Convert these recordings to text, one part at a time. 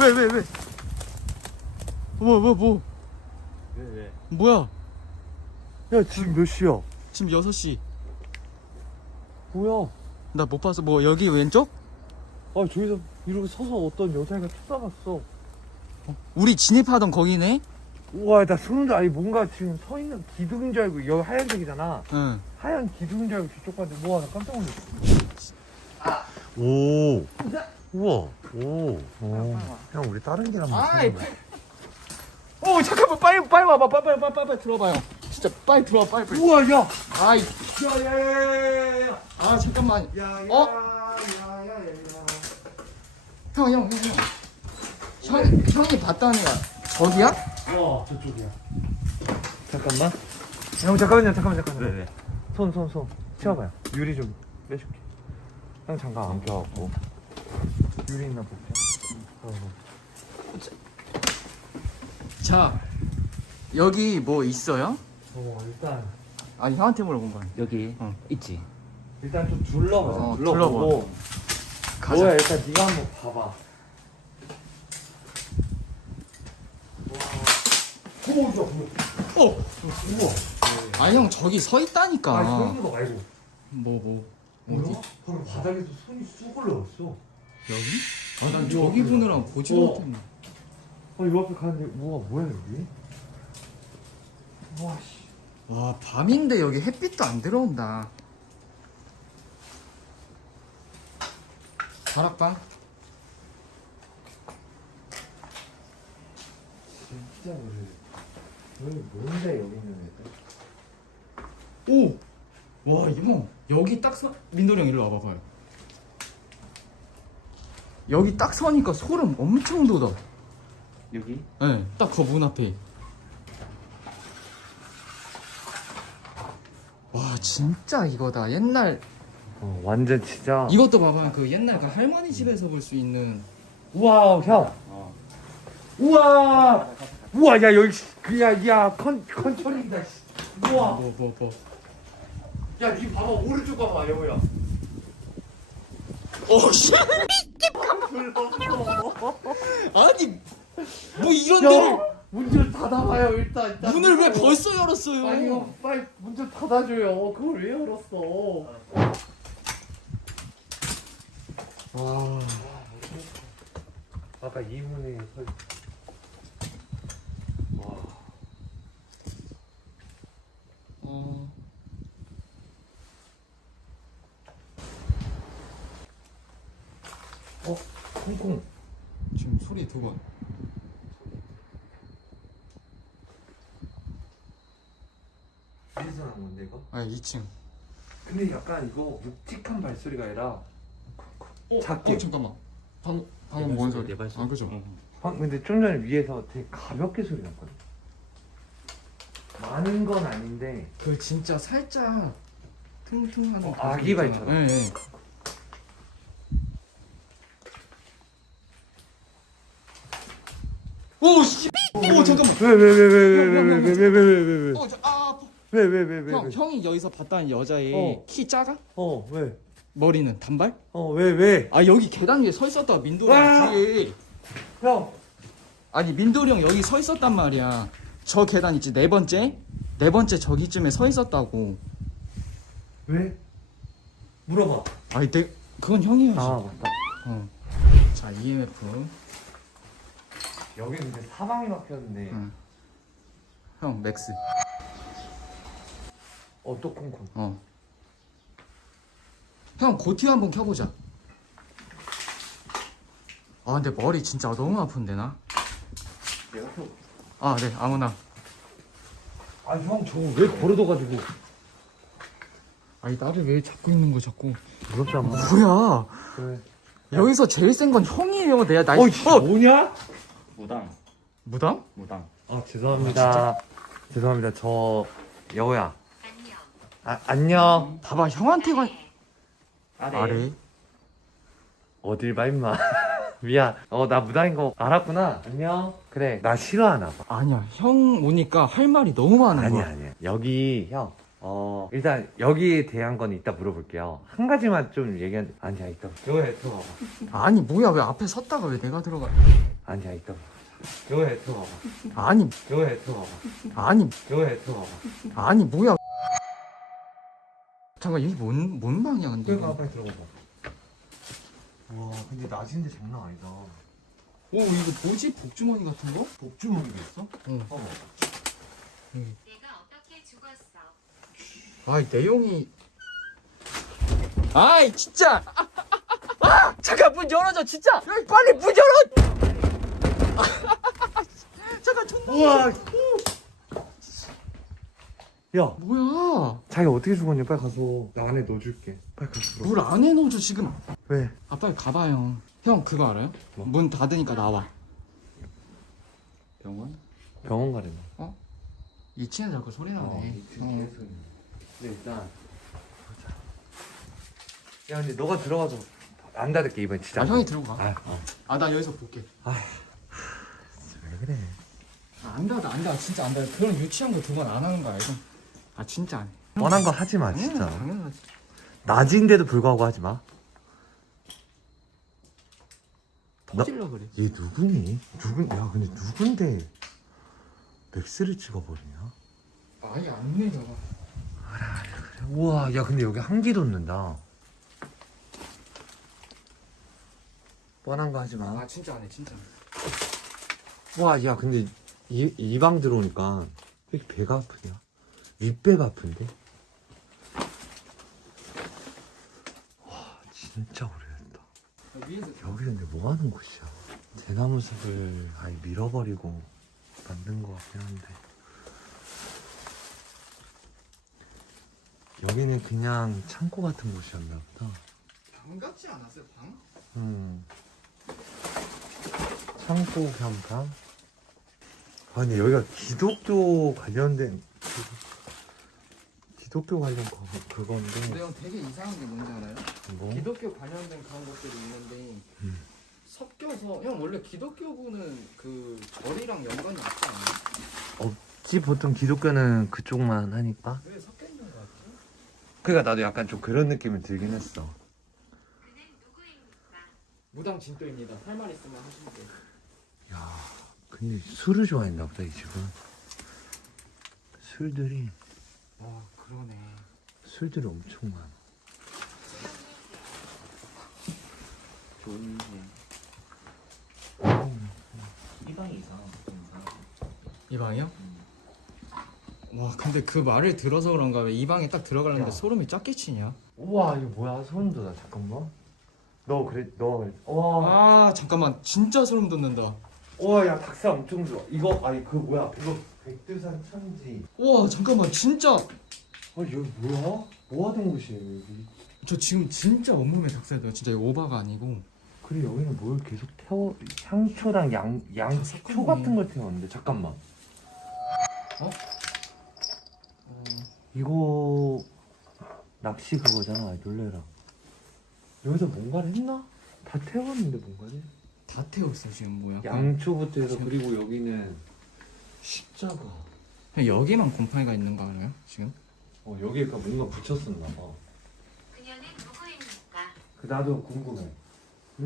왜 왜 왜? 뭐, 뭐, 뭐. 왜 왜? 뭐야? 야 지금 몇 시야? 지금 6시. 뭐야? 나 못 봤어. 뭐, 여기 왼쪽? 아 저기서 이러고 서서 어떤 여자애가 쳐다봤어 우리 진입하던 거기네? 우와 나 소름 아니 뭔가 지금 서 있는 기둥인 줄 알고 여기 하얀색이잖아 응. 하얀 기둥인 줄 알고 저쪽 갔는데 우와 나 깜짝 놀랐어 오 우와 오 형 우리 다른 길 한번 아이, 찾아봐. 어, 잠깐만. 빨리, 빨리 와봐. 빨리, 빨리, 빨리, 빨리, 들어와봐요. 진짜 빨리 들어와, 빨리, 빨리. 우와 야 아이, 야야야야야야 아, 잠깐만. 야야야야야야 어? 형, 형, 형, 형. 형, 형이 봤다는 애가 저기야? 와 저쪽이야 잠깐만 형 잠깐만요 잠깐만 잠깐만 네네 손 손 손 치워봐요 유리 좀 빼줄게 형 장갑 안 껴갖고 유리 있나 볼게 어. 자, 여기 뭐 있어요? 어 일단 아니, 형한테 물어본 거야. 여기 어. 있지. 일단 좀 둘러보자 어, 둘러보고 가자. 뭐야 일단 네가 한번 봐봐 어머 저 어! 우와 아니, 형, 저기 서 있다니까. 아니 서 있는 거 말고 뭐, 뭐. 뭐야? 바로 바닥에서 손이 쑥 올라왔어 여기? 아, 난 저기 보느라 보지도 어. 못했네. 아, 이 앞에 가는데 우와 뭐야 여기? 와 씨. 와, 밤인데 여기 햇빛도 안 들어온다. 다락방? 진짜 모르겠어. 여기 뭔데 여기 있는 애들? 오! 와, 형, 여기 딱 서, 민돌이 형 일로 와봐봐요. 여기 딱 서니까 소름 엄청 돋아. 여기? 네, 딱 그 문 앞에. 와, 진짜 이거다. 옛날, 어 완전 진짜. 이것도 봐봐. 그 옛날 그 할머니 집에서 볼 수 있는. 우와 형. 어. 우와. 우와 야 여기 그야 야컨 컨트롤이다. 씨. 우와. 뭐, 뭐, 뭐. 야니 봐봐 오른쪽 봐봐 여보야. 오, 씨! 아니, 뭐 이런 야 데를. 문좀 닫아봐요 일단. 일단 문을 왜 벌써 열었어요? 아니 형 빨리 문 좀 닫아줘요. 그걸 왜 열었어? 와. 아까 이 문에 서. 와. 어. 어 콩콩. 지금 소리 두 번. 어디서 난 건데 이거? 아, 2층. 근데 약간 이거 묵직한 발소리가 아니라 어, 작게. 어, 잠깐만. 방금 방금 뭔 소리? 내 발소리. 아, 그죠? 방, 근데 좀 전에 위에서 되게 가볍게 소리 났거든. 많은 건 아닌데 그 진짜 살짝 퉁퉁한 어, 그 아기. 발처럼. 예, 예. 오 씨. 오 잠깐만. 왜왜왜왜왜왜왜왜왜왜 어, 저, 아, 왜왜왜왜 형, 형이 여기서 봤다는 여자의 어. 키 작아? 어왜어왜 머리는 단발? 왜? 아 여기 계단 위에 서 있었다 민돌이 와! 형 뒤에. 형 아니 민돌이 형 여기 서 있었단 말이야. 저 계단 있지 네 번째? 네 번째 저기쯤에 서 있었다고. 왜? 물어봐. 아니 내 그건 형이야지. 아 맞다. 어. 자 EMF. 여기 근데 사방이 막혔는데 응. 형 맥스. 어또 콩콩. 어. 형 고티 한번 켜보자. 아 근데 머리 진짜 너무 아픈데 나. 내가 또. 아네 아무나. 아 형 저거 왜 걸어둬가지고. 아니 나를 왜 잡고 있는 거 자꾸. 무섭지 않아? 뭐야? 왜? 여기서 제일 센 건 형이에요. 내가 날. 어이 뭐냐? 무당. 무당? 무당. 아 죄송합니다. 죄송합니다. 저 여우야. 아 안녕. 봐봐 형한테 관. 아래. 아래. 어딜 봐 임마. 미안. 어 나 무당인 거 알았구나. 안녕. 그래. 나 싫어하나 봐. 아니야 형 오니까 할 말이 너무 많은 아니야 거야. 아니야. 여기 형 어 일단 여기에 대한 건 이따 물어볼게요 한 가지만 좀 얘기한 아니야 이따 여기 들어가봐 아니 뭐야 왜 앞에 섰다가 왜 내가 들어가 아니야 이따 여기 들어가봐. 아니. 여기 들어가봐. 아니. 여기 들어가봐. 아니 뭐야. 잠깐 여기 뭔, 뭔 방이야 근데? 그러니까 빨리 들어가봐. 와 근데 낮인데 장난 아니다. 오 이거 뭐지? 복주머니 같은 거? 복주머니가 있어? 응. 어 내가 어떻게 죽었어? 아이 내용이. 아이 진짜! 아! 잠깐 문 열어줘 진짜! 여기 빨리 문 열어 잠깐 존나 우와. 야. 뭐야? 자기 어떻게 죽었냐? 빨리 가서 나 안에 넣어줄게. 빨리 가서 물 안에 넣어줘 지금? 왜? 아 빨리 가봐요. 형 그거 알아요? 뭐? 문 닫으니까 나와. 병원? 병원 가려나? 2층에 자꾸 소리 나네. 어. 네. 일단 보자. 야 근데 너가 들어가서 안 닫을게 이번 진짜. 아 형이 들고 가. 아, 어. 아나 여기서 볼게. 왜 그래 아, 안 닫아 안 닫아 진짜 안 닫아 그런 유치한 거 두 번 안 하는 거 알고 아 진짜 안 해 뻔한 거 하지 마 진짜 당연하지 낮인데도 불구하고 하지 마. 너- 터질러 그래 얘 누구니? 누군? 야 근데 누군데 맥스를 찍어버리냐? 아예 안 내려 우와 야 근데 여기 한기 돋는다. 뻔한 거 하지 마. 아 진짜 안 해 진짜 안 해 와 야 근데 이 이 방 들어오니까 왜 이렇게 배가 아프냐? 윗배가 아픈데? 와 진짜 오래됐다. 여기 근데 뭐 하는 곳이야? 대나무 숲을 아예 밀어버리고 만든 것 같긴 한데 여기는 그냥 창고 같은 곳이었나 보다 방 같지 않았어요 방? 음 창고 겸 방? 아니 여기가 기독교 관련된 그- 기독교 관련 거, 그건데 근데 형 되게 이상한 게 뭔지 알아요? 뭐? 기독교 관련된 그런 것들이 있는데 음. 섞여서 형 원래 기독교부는 그 절이랑 연관이 있지 않아요? 지 보통 기독교는 그쪽만 하니까 왜 섞여 있는 거 같지? 그러니까 나도 약간 좀 그런 느낌이 들긴 했어 그는 누구입니까? 무당 진도입니다 할 말 있으면 하시면 돼요 야, 근데 술을 좋아했나 보다 이 집은. 술들이 와 그러네 술들이 엄청 많아. 좋은 이 방이 이상한 이상. 이 방이요? 와 근데 그 말을 들어서 그런가 왜 이 방에 딱 들어가려는데 야. 소름이 쫙 끼치냐? 우와 이거 뭐야 소름 돋아 잠깐만. 너 그래 너 그래. 와, 아 잠깐만 진짜 소름 돋는다 와 야 닭살 엄청 좋아. 이거 아니 그 뭐야 이거 백두산 천지. 우와 잠깐만 진짜 아 여기 뭐야? 뭐 하던 곳이에요 여기? 저 지금 진짜 온몸에 닭살돼요 진짜 이거 오바가 아니고 그래 여기는 뭘 계속 태워 향초랑 양다 양초 섞었네. 같은 걸 태웠는데 잠깐만. 어, 이거 낚시 그거잖아 놀래라 여기서 뭔가를 했나? 다 태웠는데 뭔가를 다 태웠어 지금 뭐야 양초부터 해서 지금- 그리고 여기는 십자가 형 여기만 곰팡이가 있는 거 알아요 지금? 어 여기가 뭔가 붙였었나 봐 그녀는 누구입니까? 그 나도 궁금해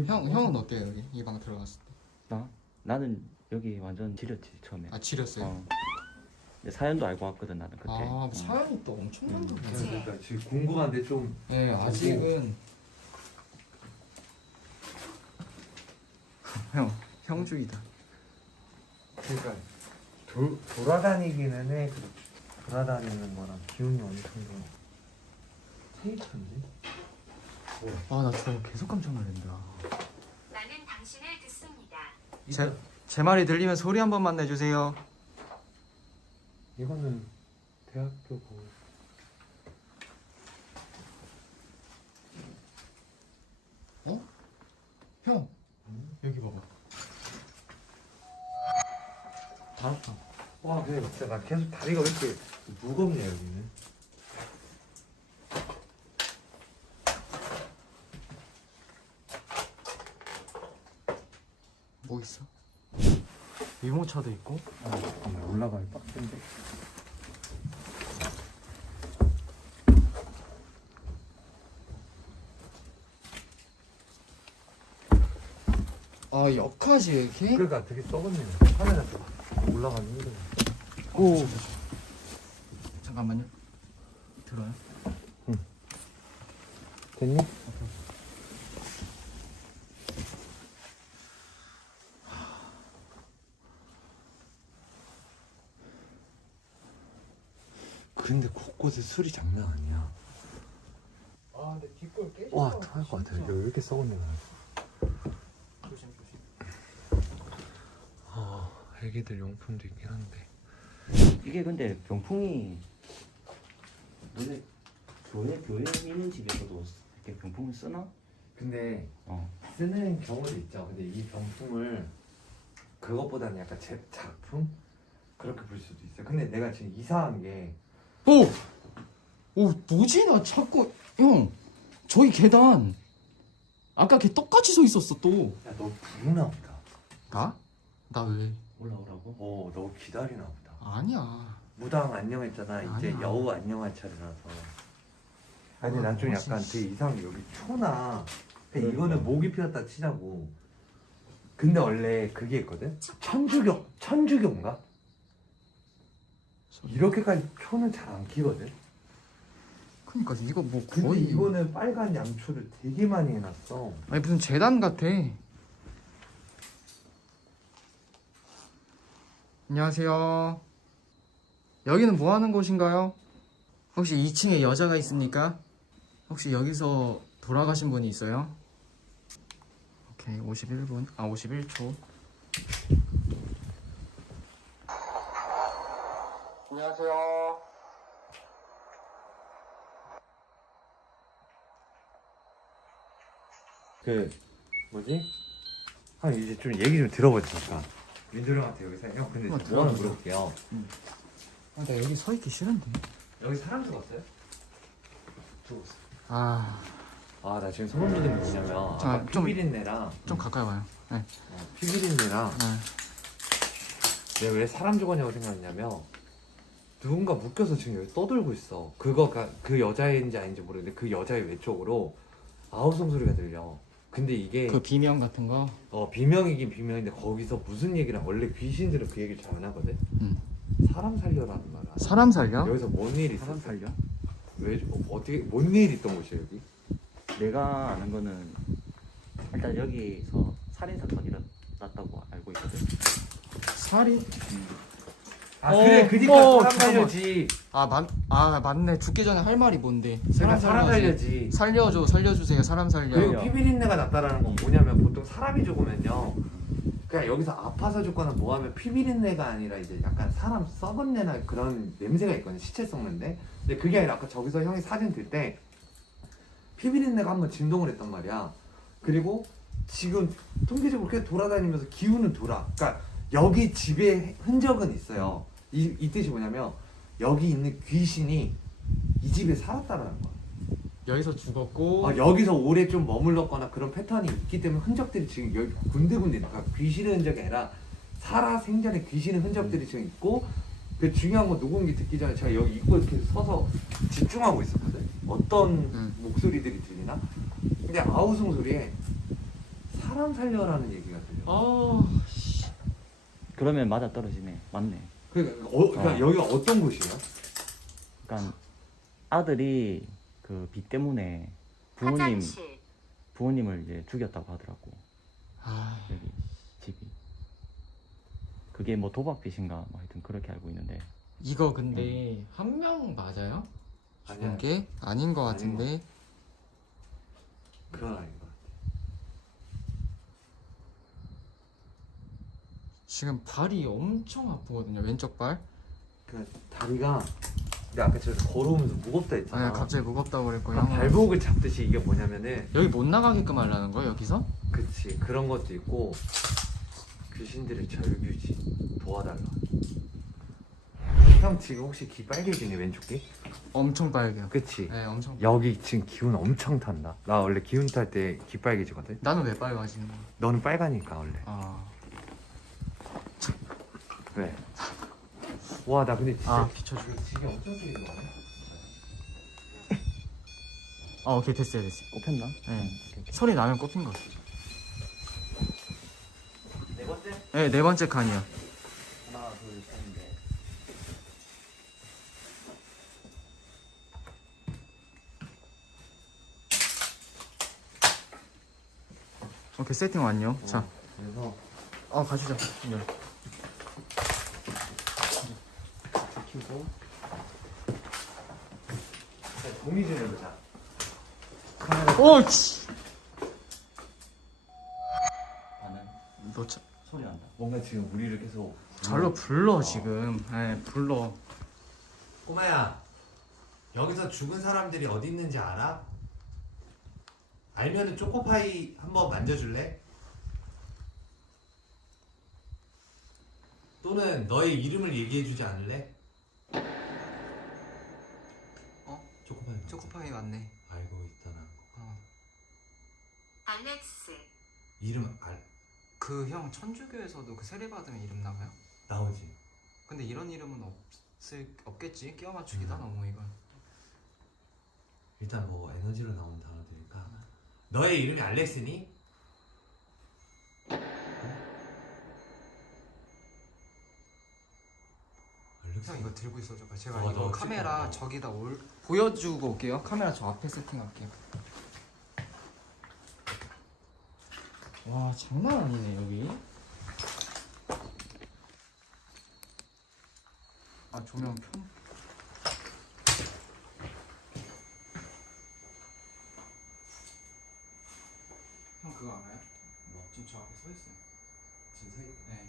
형 형은 어때요 여기 이 방 들어갔을 나 나는 여기 완전 지렸지 처음에. 때? 아 지렸어요? 어. 근데 사연도 알고 왔거든 나는 그때. 아 어. 사연이 또 엄청난 거 음. 같아요 그러니까 지금 궁금한데 좀 네 아직은 형 형주의다. 그러니까 도, 돌아다니기는 해. 돌아다니는 거랑 기운이 어느 정도 테이프인데? 아나 저거 계속 깜짝 놀란다. 나는 당신을 듣습니다. 제, 제 말이 들리면 소리 한 번만 내주세요. 이거는 대학교 뭐형 여기 봐봐 잘했다. 와, 근데 진짜 나 계속 다리가 왜 이렇게 무겁냐, 여기는. 뭐 있어? 유모차도 있고. 아, 올라가야 빡센데. 아 역하지 이렇게? 그러니까 되게 썩었네. 카메라 좀. 올라가는 힘들어. 오 잠깐만요 들어요? 됐니? 근데 곳곳에 술이 장난 아니야. 아 근데 뒷골 깨질 와, 토할 것 같아. 여기 왜 이렇게 썩었네. 조심 조심 아, 애기들 용품도 있긴 한데. 이게 근데 병풍이 너네 교회 교회 있는 집에서도 이렇게 병풍을 쓰나? 근데 어. 쓰는 경우도 있죠. 근데 이 병풍을 그것보다는 약간 제 작품 그렇게 볼 수도 있어요. 근데 내가 지금 이상한 게 오! 오 뭐지 나 자꾸 형 저기 계단 아까 걔 똑같이 서 있었어 또 야, 너 부르나 보다. 나? 나 왜? 올라오라고? 어, 너 기다리나 보다. 아니야 무당 안녕했잖아. 이제 아니야. 여우 안녕할 차례라서. 아니 아, 난좀 훨씬 약간 되게 이상해. 여기 초나. 그냥 이거는 목이 피었다 치자고. 근데 원래 그게 있거든. 천주교 천주교인가? 이렇게까지 표는 잘 안 키거든. 그니까 이거 뭐 근데 거의 이거는 빨간 양초를 되게 많이 해놨어. 아니 무슨 재단 같아 안녕하세요 여기는 뭐 하는 곳인가요? 혹시 2층에 여자가 있습니까? 혹시 여기서 돌아가신 분이 있어요? 오케이 51분 아 51초 안녕하세요 그 뭐지? 한 이제 좀 얘기 좀 들어보자 잠깐. 민도령 한테 여기서 형 근데 어, 뭐 하나 들어보자. 물어볼게요. 아, 나 여기 서 있기 싫은데 여기 사람 죽었어요? 죽었어. 아좀아나 지금 소문 돋은 게 뭐냐면 자, 아까 좀- 피비린내랑 가까이 와요 네. 어, 피비린내랑 네. 내가 왜 사람 죽었냐고 생각했냐면 누군가 묶여서 지금 여기 떠들고 있어. 그거가 그 여자인지 아닌지 모르겠는데 그 여자의 외쪽으로 아우성 소리가 들려. 근데 이게 그 비명 같은 거 어 비명이긴 비명인데 거기서 무슨 얘기랑 원래 귀신들은 그 얘기를 잘 안 하거든. 응. 사람 살려라는 말. 사람 살려? 여기서 뭔 일이 있었어? 왜 어, 어떻게 뭔 일이 있던 곳이야 여기? 내가 아는 거는 일단 여기서 살인 사건이 일어났다고 알고 있거든. 살인? 아 어, 그래 그 집가 어, 사람 잠깐만. 살려지. 아, 맞, 아 맞네. 죽기 전에 할 말이 뭔데? 사람 사람. 살려지. 살려줘 살려주세요. 사람 살려 그리고 피비린내가 났다라는 건 뭐냐면 보통 사람이 죽으면요. 그냥 여기서 아파서 죽거나 뭐하면 피비린내가 아니라 이제 약간 사람 썩은 내나 그런 냄새가 있거든요. 시체 썩는데. 근데 그게 아니라 아까 저기서 형이 사진 들 때 피비린내가 한번 진동을 했단 말이야. 그리고 지금 통계적으로 꽤 돌아다니면서 기운은 돌아. 그러니까 여기 집에 흔적은 있어요 이, 이 뜻이 뭐냐면 여기 있는 귀신이 이 집에 살았다라는 거야. 여기서 죽었고 어, 여기서 오래 좀 머물렀거나 그런 패턴이 있기 때문에 흔적들이 지금 여기 군데군데 그러니까 귀신의 흔적이 아니라 살아 생전에 귀신의 흔적들이 지금 있고 그 중요한 건 녹음기 듣기 전에 제가 여기 입고 이렇게 서서 집중하고 있었거든. 어떤 음. 목소리들이 들리나? 근데 아우성 소리에 사람 살려라는 얘기가 들려. 아 그러면 맞아 떨어지네. 맞네. 그러니까, 어, 그러니까 어. 여기가 어떤 곳이에요? 그러니까 아들이 그 빚 때문에 부모님 화장실 부모님을 이제 죽였다고 하더라고. 아, 여기 집이. 그게 뭐 도박빚인가 뭐 하여튼 그렇게 알고 있는데 이거 근데 한 명 맞아요? 아니야 죽은 게 아닌 것 아닌 같은데 그건 것 같아 지금 발이 엄청 아프거든요 왼쪽 발. 그 다리가 근데 아까 저 걸어오면서 무겁다 했잖아. 아니 갑자기 무겁다고 그랬고요 그러니까 발목을 잡듯이 이게 뭐냐면은 여기 못 나가게끔 하려는 거야 여기서? 그치 그런 것도 있고 귀신들의 절규지 도와달라. 형 지금 혹시 귀 빨개지니 왼쪽 귀? 엄청 빨개요. 그치? 네 엄청 여기 지금 기운 엄청 탄다. 나 원래 기운 탈 때 귀 빨개지거든? 나는 왜 빨개지는 거야? 너는 빨가니까 원래. 아, 왜? 와나 근데 진짜 아 비춰줘 지금 엄청 세게 거네 아 오케이 됐어요 됐어요 꼽혔나? 네 소리 나면 꼽힌 거 같아 네, 네 번째 칸이요. 하나, 둘, 셋, 넷. 오케이, 세팅 완료. 자, 그래서 어, 가시죠. 네. 키고 고미줄을 보자. 오, 씨. 나는 너 자, 소리 난다. 뭔가 지금 우리를 계속 잘로 불러 지금. 네, 불러. 꼬마야, 여기서 죽은 사람들이 어디 있는지 알아? 알면은 초코파이 한번 만져줄래? 또는 너의 이름을 얘기해주지 않을래? 어? 초코파이. 맞아. 초코파이 맞네. 알고 있잖아. 어. 알렉스. 이름 알 그 형 천주교에서도 그 세례 받으면 이름 나와요? 나오지. 근데 이런 이름은 없을 없겠지. 끼워 맞추기다 음. 너무 이건. 일단 뭐 에너지로 나온 단어들이니까. 너의 이름이 알렉스니? 형 이거 들고 있어줘 봐. 제가 어, 이거 너 카메라 찍어. 저기다 올. 보여주고 올게요. 카메라 저 앞에 세팅할게요. 와, 장난 아니네, 여기. 아, 조명 편. 형 그거 알아요? 뭐? 지금 저 앞에 서 있어요. 지금 서 있- 네.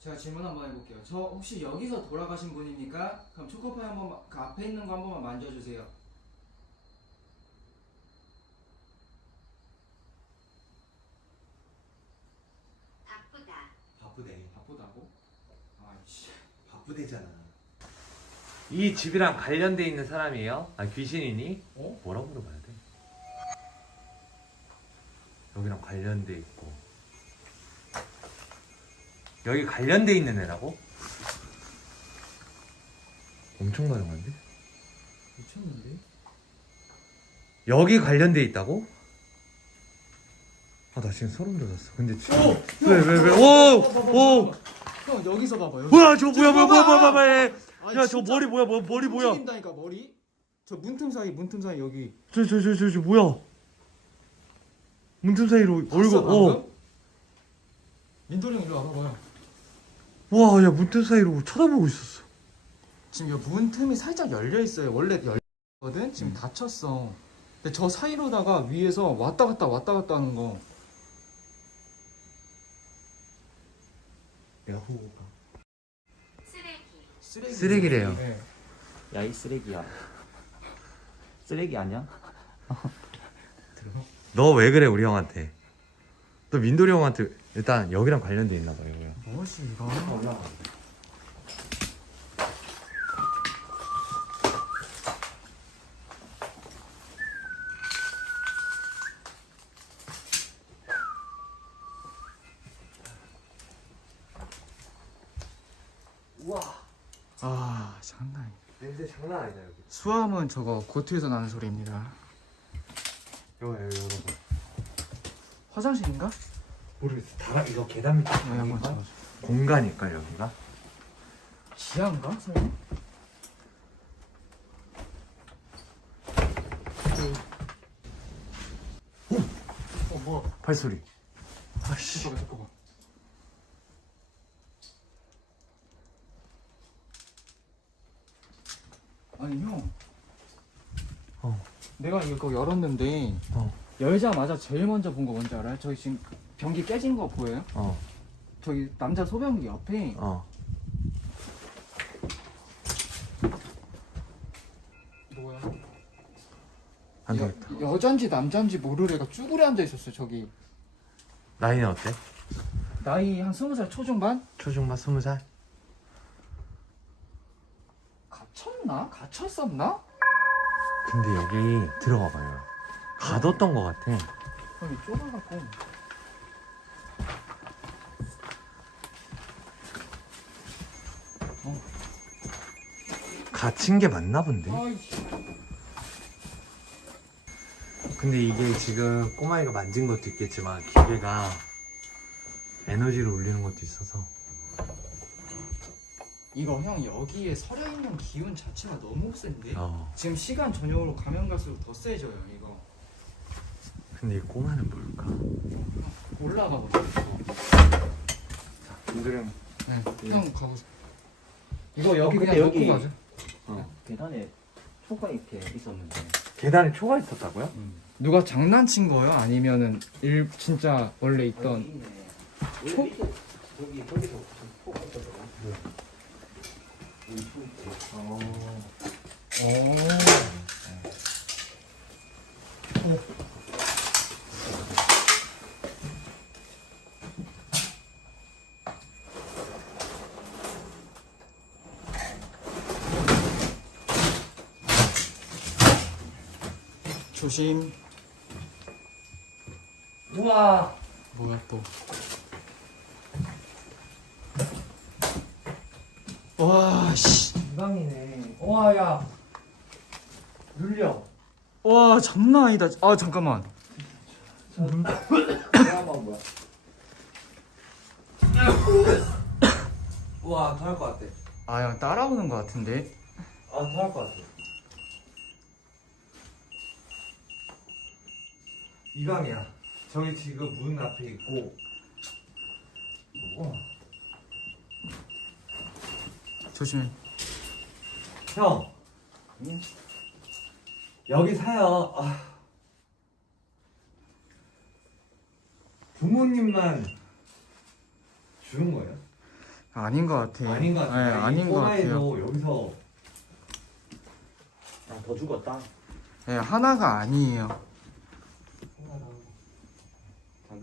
제가 질문 한번 해볼게요. 저 혹시 여기서 돌아가신 분입니까? 그럼 초코파이 한번 그 앞에 있는 거 한 번만 만져주세요. 바쁘다. 바쁘대. 바쁘다고? 아이씨. 바쁘대잖아. 이 집이랑 관련돼 있는 사람이에요? 아 귀신이니? 어? 뭐라고 물어봐야 돼? 여기랑 관련돼 있고 여기 관련돼 있는 애라고? 엄청 많은데? 미쳤는데? 여기 관련돼 있다고? 아 나 지금 소름 돋았어. 근데 지금 왜 왜 왜? 오! 오! 형 여기서 봐봐. 여기. 뭐야 저 뭐야 뭐야 뭐야 뭐야 뭐야? 아니, 야 저 진짜 머리 뭐야 뭐 머리 뭐야? 움직인다니까 머리. 저 문틈 사이 문틈 사이 여기. 저 저 저 저 저 뭐야? 문틈 사이로 얼굴 어. 방금? 민돌이 형 일로 와봐봐요. 와, 야 문틈 사이로 쳐다보고 있었어. 지금 이 문틈이 살짝 열려 있어요. 원래 열거든. 지금 닫혔어. 근데 저 사이로다가 위에서 왔다 갔다 왔다 갔다 하는 거. 야호가. 쓰레기. 쓰레기. 쓰레기래요. 네. 야, 이 쓰레기야. 쓰레기 아니야? 너 왜 그래 우리 형한테? 너 민돌이 형한테 일단 여기랑 관련돼 있나 봐요. 여기랑. 무엇이 이거? 우와, 아 장난. 아니야. 냄새 장난 아니다 여기. 수암은 저거 고트에서 나는 소리입니다. 여기 여기 여기. 화장실인가? 모르겠어. 다 이거 계단 밑에 여기 한번 공간? 잡아줘. 공간일까 여기가? 지하인가? 설마? 어 뭐야? 발소리. 아씨. 잠깐만 잠깐만. 아니 형. 어. 내가 이거 열었는데 어. 열자마자 제일 먼저 본 거 뭔지 알아요? 저기 지금 변기 깨진 거 보여요? 어. 저기 남자 소변기 옆에 어. 뭐야? 안 되겠다. 여, 여잔지 남잔지 모를 애가 쭈그려 앉아 있었어 저기. 나이는 어때? 나이 한 스무 살 초중반? 초중반 스무 살? 갇혔나? 갇혔었나? 근데 여기 들어가 봐요. 가뒀던 것 같아. 형이 좁아갖고. 갇힌 게 맞나 본데? 근데 이게 지금 꼬마이가 만진 것도 있겠지만 기계가 에너지를 올리는 것도 있어서 이거 형 여기에 서려 있는 기운 자체가 너무 센데. 어 지금 시간 저녁으로 가면 갈수록 더 세져요 이거. 근데 이 꼬마는 뭘까? 올라가 보세요. 분들은 네. 예. 형 가보세요. 이거 여기 어, 그냥 여기- 놓고 가죠. 계단에 초가 이렇게 있었는데. 계단에 초가 있었다고요? 음. 누가 장난친 거예요? 아니면은 일 진짜 원래 있던 원래 초? 저기 저기서 초가 있었어. 여기 초 있지. 어 조심. 우와 뭐야 또? 와 씨. 이방이네 와야 눌려 와 장난 아니다. 아 잠깐만. 한번 뭐야 우와 더할 것 같아 아 형 따라오는 것 같은데. 아, 더할 것 같아. 이강이야. 저기 지금 문 앞에 있고. 우와. 조심해. 형. 여기 사요. 아. 부모님만 주는 거예요? 아닌 것 같아. 아닌 것 같아요. 네, 아닌 것 같아요. 여기서 아, 더 죽었다. 네, 하나가 아니에요.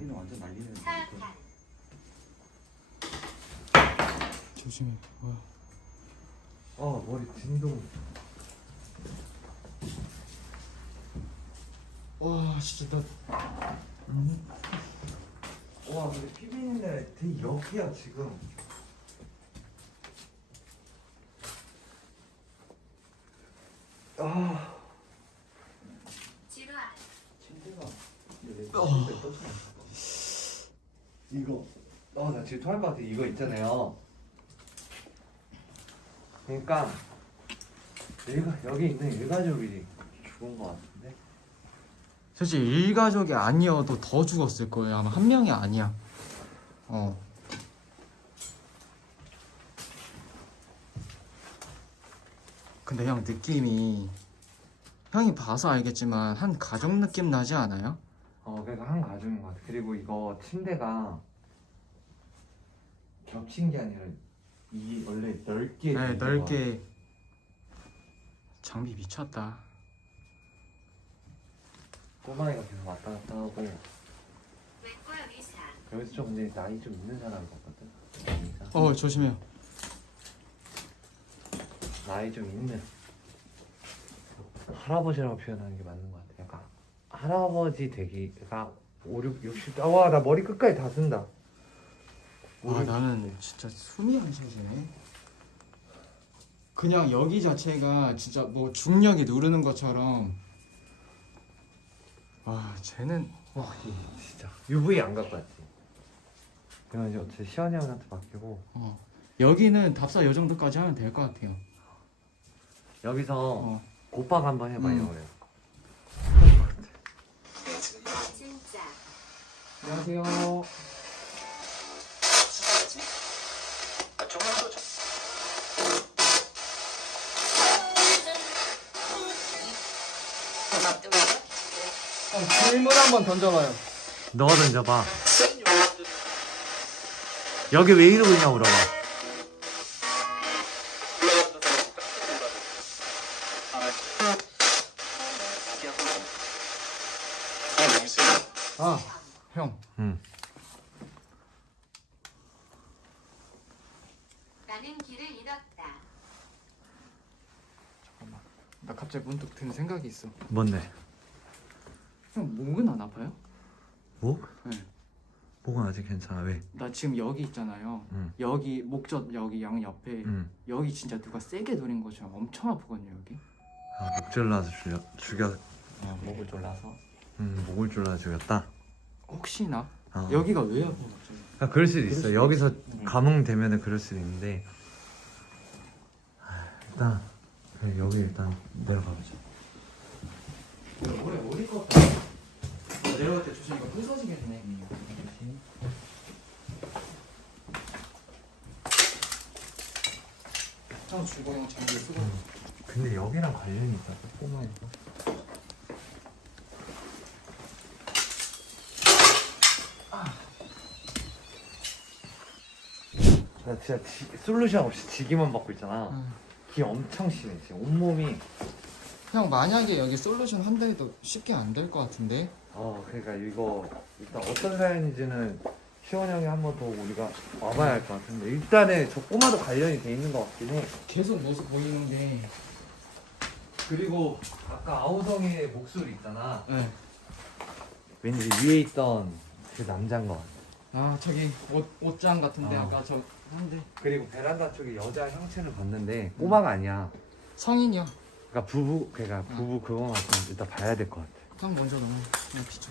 장비는 완전 날리는. 사악한 조심해. 뭐야? 어 머리 진동. 와 진짜 나. 와 근데 피비린내 되게 역이야 지금. 아 지루한 침대가. 어. 이거 어나 질투할 것 같아 이거 있잖아요. 그러니까 일가 여기 있는 일가족이 죽은 것 같은데. 솔직히 일가족이 아니어도 더 죽었을 거예요. 아마 한 명이 아니야. 어. 근데 형 느낌이 형이 봐서 알겠지만 한 가족 느낌 나지 않아요? 어 그러니까 한 가족인 것 같아. 그리고 이거 침대가 겹친 게 아니라 이 원래 넓게. 네, 된 넓게 장비 미쳤다. 거야. 꼬마애가 계속 왔다 갔다 하고. 외과 의사 여기서 좀 근데 나이 좀 있는 사람이 같거든. 진짜. 어 조심해요. 나이 좀 있는 할아버지라고 표현하는 게 맞는 것 같아. 할아버지 되기가 5, 6, 60. 아, 와, 나 머리 끝까지 다 쓴다. 와 나는 진짜 숨이 안 쉬어지네. 그냥 여기 자체가 진짜 뭐 중력이 누르는 것처럼. 와 쟤는 와, 이 진짜 UV 안 갖고 왔지. 그럼 이제 어차피 시원이 형한테 맡기고 어. 여기는 답사 요 정도까지 하면 될 것 같아요. 여기서 어. 곱박 한번 해봐요. 음. 그래요. 진짜 안녕하세요. 질문 한번 던져봐요. 너가 던져봐. 여기 왜 이러고 있냐 물어봐. 있어. 뭔데? 형 목은 안 아파요? 목? 네. 목은 아직 괜찮아 왜? 나 지금 여기 있잖아요. 응. 여기 목젖 여기 양 옆에 응. 여기 진짜 누가 세게 노린 것처럼 엄청 아프거든요 여기. 아, 목 졸라서 죽여, 죽여 그냥 목을 졸라서 음, 목을 졸라 죽였다 혹시나 아. 여기가 왜 아파 갑자기? 아, 그럴 수도 있어 수도 여기서 응. 감흥되면은 그럴 수도 있는데 아, 일단 그래, 여기 일단 내려가보자 오래 오릴 것 같아. 내려갈 때 조심 이거 부서지겠네. 형 주고 형 장비 쓰고. 근데 여기랑 관련이 있다 꼬마에서 나 진짜 지, 솔루션 없이 지기만 받고 있잖아 응. 기 엄청 심해 지금 온몸이 형 만약에 여기 솔루션 한다 해도 쉽게 안 될 것 같은데. 어 그러니까 이거 일단 어떤 사연인지는 시원 형이 한 번 더 우리가 와봐야 할 것 같은데 일단은 저 꼬마도 관련이 돼 있는 것 같긴 해 계속 모습 보이는 게. 그리고 아까 아우성의 목소리 있잖아 네. 왠지 위에 있던 그 남자인 것 같아 아 저기 옷 옷장 같은데 어. 아까 저 한데 그리고 베란다 쪽에 여자 형체를 봤는데 꼬마가 아니야 성인이야. 그러니까 부부 그러니까 부부 그거 같은 일단 봐야 될 것 같아 형 먼저 넘어. 그냥 비춰.